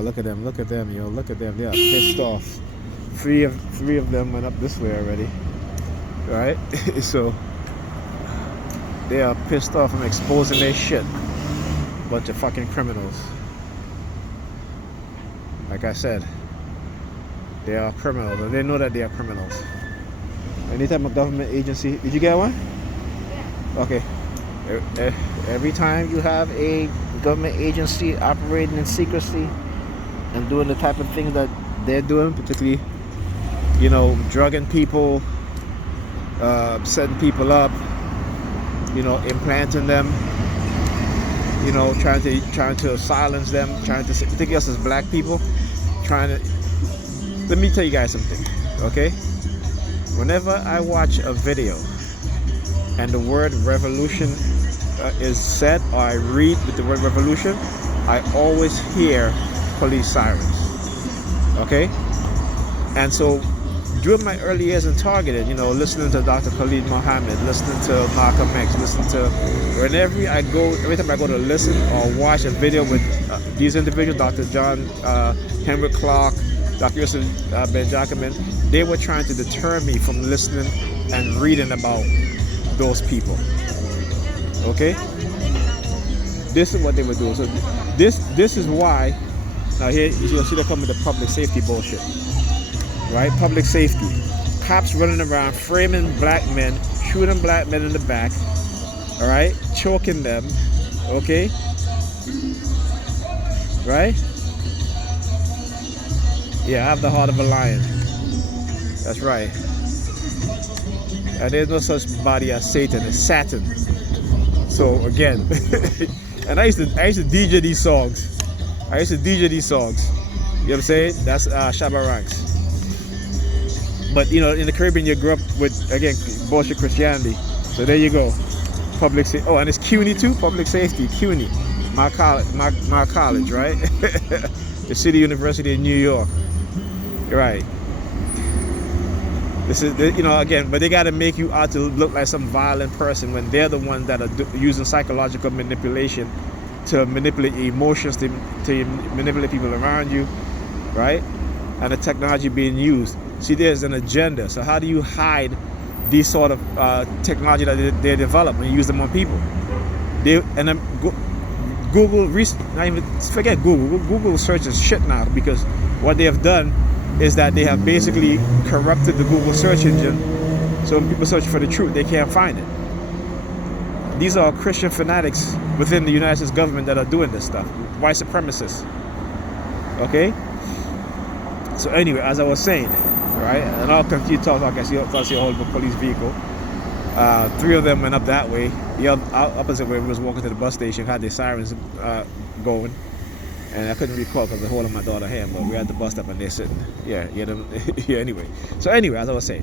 Yo, look at them, yo, look at them. They are pissed off. Three of them went up this way already, right? So they are pissed off from exposing their shit. Bunch of fucking criminals. Like I said, they are criminals, and they know that they are criminals. Anytime a government agency, did you get one? Yeah. Okay. Every time you have a government agency operating in secrecy and doing the type of things that they're doing, particularly, you know, drugging people, setting people up, you know, implanting them, you know, trying to silence them, particularly us as black people, let me tell you guys something, okay? Whenever I watch a video and the word revolution is said, or I read with the word revolution, I always hear police sirens, okay? And so during my early years in Targeted, you know, listening to Dr. Khalid Muhammad, listening to Malcolm X, every time I go to listen or watch a video with these individuals, Dr. John Henry Clark, Dr. Yusuf Benjamin, they were trying to deter me from listening and reading about those people. Okay? This is what they were doing. So this is why, now here you'll see they come with the public safety bullshit. Right? Public safety. Cops running around framing black men, shooting black men in the back, alright? Choking them. Okay? Right? Yeah, I have the heart of a lion. That's right. And there's no such body as Satan. It's Saturn. So again, and I used to DJ these songs. You know what I'm saying? That's Shabba Ranks. But you know, in the Caribbean, you grew up with, again, bullshit Christianity. So there you go. Public safety. Oh, and it's CUNY too. Public safety. CUNY. My college, right? The City University of New York. Right. This is, you know, again, but they got to make you out to look like some violent person when they're the ones that are using psychological manipulation to manipulate emotions, to manipulate people around you, right? And the technology being used. See, there's an agenda. So how do you hide these sort of technology that they develop and use them on people? Google, not even forget Google. Google searches shit now, because what they have done is that they have basically corrupted the Google search engine. So when people search for the truth, they can't find it. These are Christian fanatics within the United States government that are doing this stuff. White supremacists. Okay? So anyway, as I was saying, right, and I'll continue talking. I see a whole police vehicle. Three of them went up that way. The opposite way, we was walking to the bus station, had the sirens going. And I couldn't recall because I was holding my daughter's hand, but we had the bus stop and they're sitting. Yeah, anyway. So anyway, as I was saying,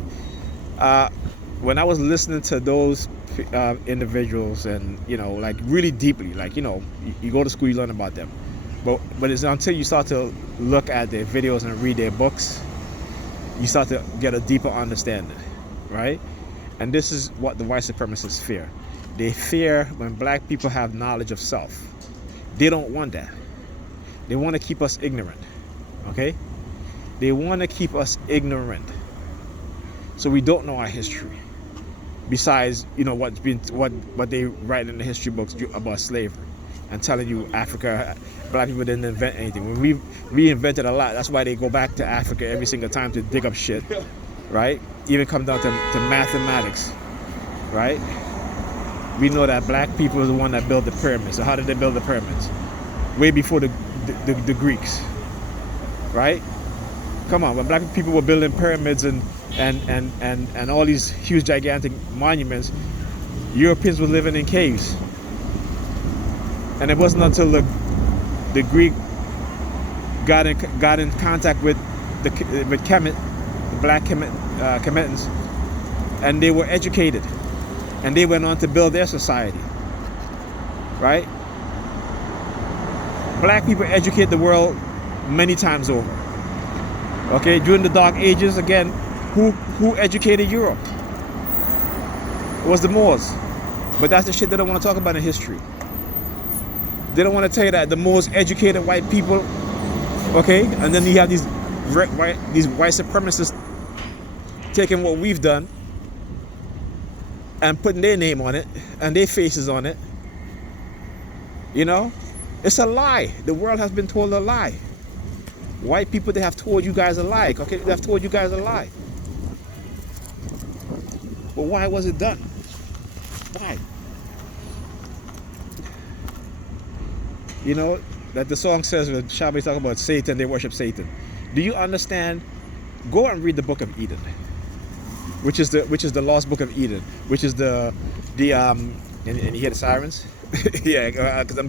when I was listening to those individuals and, you know, like really deeply, like, you know, you go to school, you learn about them. But it's until you start to look at their videos and read their books, you start to get a deeper understanding, right? And this is what the white supremacists fear. They fear when black people have knowledge of self. They don't want that. They want to keep us ignorant, okay? They want to keep us ignorant, so we don't know our history. Besides, you know, what they write in the history books about slavery, and telling you Africa, black people didn't invent anything. We reinvented a lot. That's why they go back to Africa every single time to dig up shit, right? Even come down to mathematics, right? We know that black people is the one that built the pyramids. So how did they build the pyramids? Way before the Greeks, right? Come on, when black people were building pyramids and all these huge gigantic monuments, Europeans were living in caves. And it wasn't until the Greek got in contact with Kemet, the black Kemetans, and they were educated, and they went on to build their society, right? Black people educate the world many times over. Okay, during the Dark Ages, again, who educated Europe? It was the Moors. But that's the shit they don't want to talk about in history. They don't want to tell you that the most educated white people Okay, and then you have these white supremacists taking what we've done and putting their name on it and their faces on it. You know, it's a lie. The world has been told a lie. White people, they have told you guys a lie. Okay, they have told you guys a lie. But why was it done? Why? You know, that the song says when Shabbat talk about Satan, they worship Satan. Do you understand? Go and read the book of Eden, which is the lost book of Eden, which is and you hear the sirens? Yeah, because I'm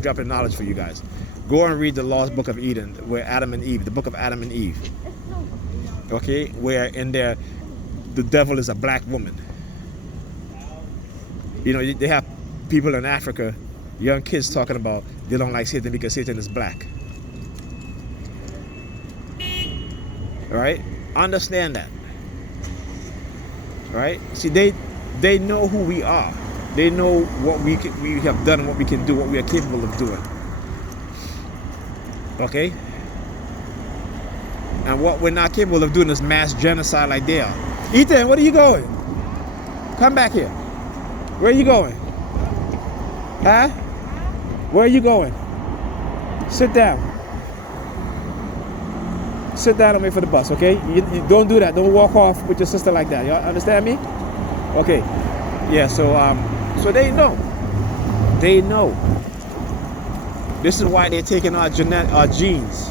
dropping knowledge for you guys. Go and read the lost book of Eden, where Adam and Eve, the book of Adam and Eve. Okay, where in there the devil is a black woman. You know, they have people in Africa, young kids talking about they don't like Satan because Satan is black. All right? Understand that. Right? See, they know who we are. They know what we have done, what we can do, what we are capable of doing. Okay? And what we're not capable of doing is mass genocide like they are. Ethan, where are you going? Come back here. Where are you going? Huh? Where are you going? Sit down. Sit down and wait for the bus, okay? You don't do that. Don't walk off with your sister like that. Y'all understand me? Okay. Yeah, so they know. They know. This is why they're taking our genes.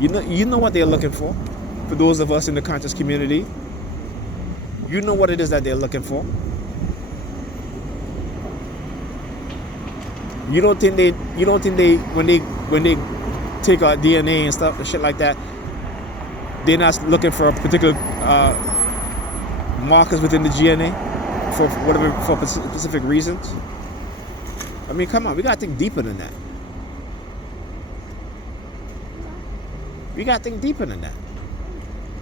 You know what they're looking for those of us in the conscious community. You know what it is that they're looking for. You don't think they when they take our DNA and stuff and shit like that, they're not looking for a particular markers within the DNA for specific reasons? I mean, come on, we gotta think deeper than that. We gotta think deeper than that.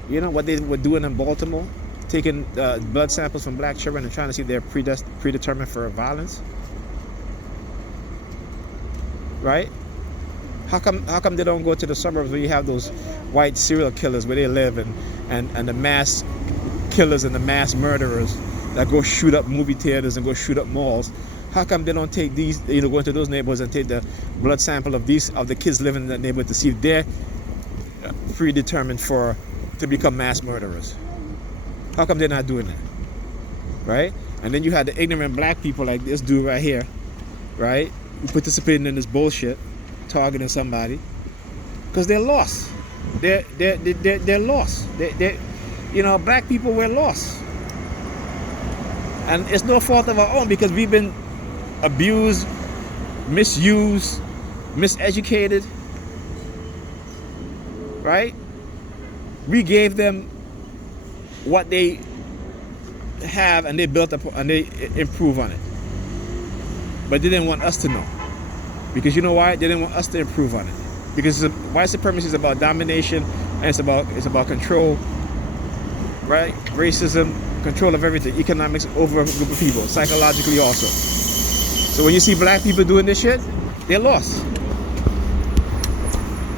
You know what they were doing in Baltimore, taking blood samples from black children and trying to see if they're predetermined for violence. Right? How come they don't go to the suburbs where you have those white serial killers where they live and the mass killers and the mass murderers that go shoot up movie theaters and go shoot up malls? How come they don't take these, go into those neighborhoods and take the blood sample of the kids living in that neighborhood to see if they're predetermined to become mass murderers? How come they're not doing that? Right? And then you had the ignorant black people like this dude right here, right? Who participating in this bullshit, targeting somebody, because they're lost. They're lost. Black people, we're lost, and it's no fault of our own because we've been abused, misused, miseducated. Right? We gave them what they have, and they built up and they improve on it. But they didn't want us to know. Because you know why? They didn't want us to improve on it. Because white supremacy is about domination and it's about control, right? Racism, control of everything, economics over a group of people, psychologically also. So when you see black people doing this shit, they're lost.